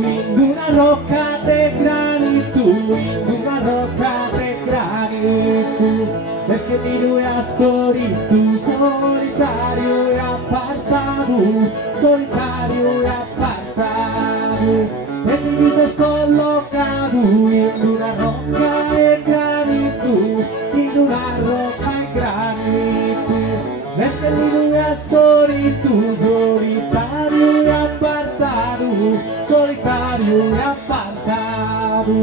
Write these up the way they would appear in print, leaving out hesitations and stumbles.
una roca de granito, una roca de granito. Es que miro a storitu, solitario e apartado, solitario e apartado. E ti dices colocado en una roca de granito, en una roca de granito. Es que miro a storitu, solitario e apartado, solitario e apartado.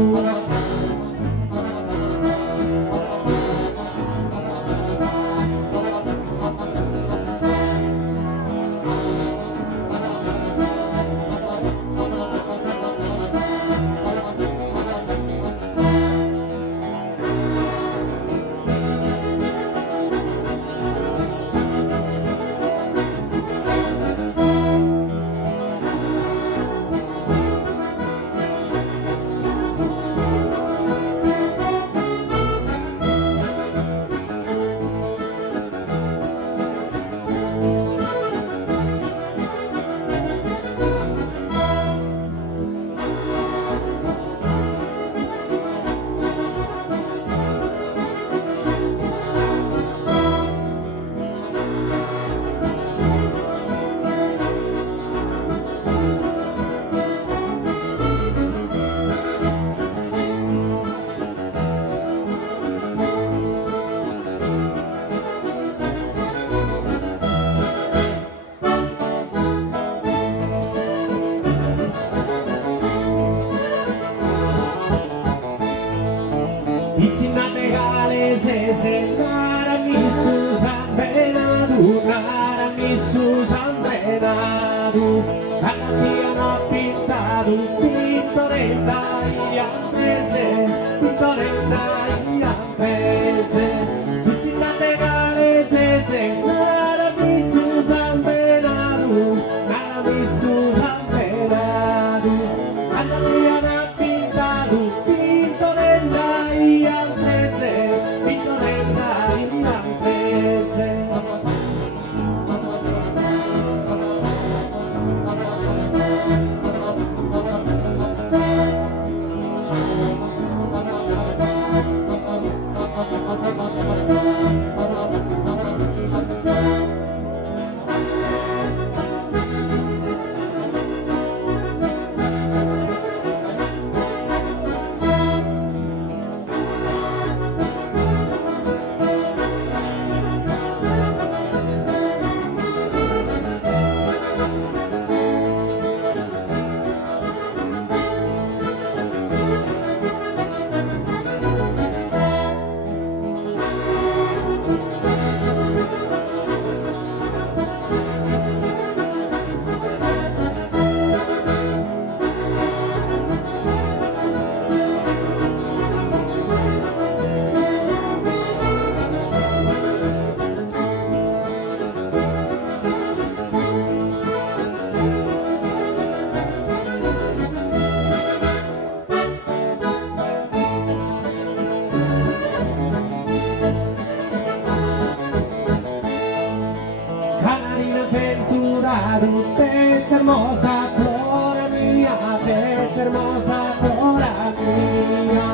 Es hermosa flora mía, es hermosa flora mía.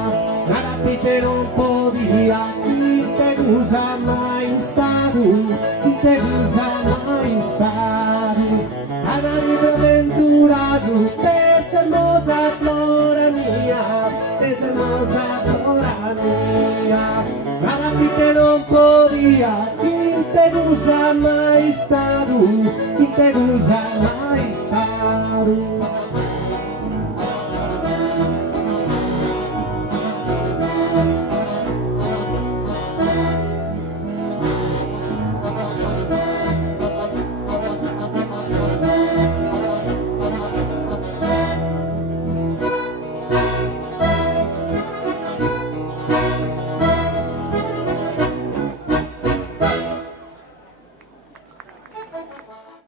Nada ti te non podía, y te gusta mai stato, y te gusta mai stato. Nada avventurato, es hermosa flora mía, es hermosa flora mía. Nada ti te non podía, y te gusta mai stato, y te gusta mai stato.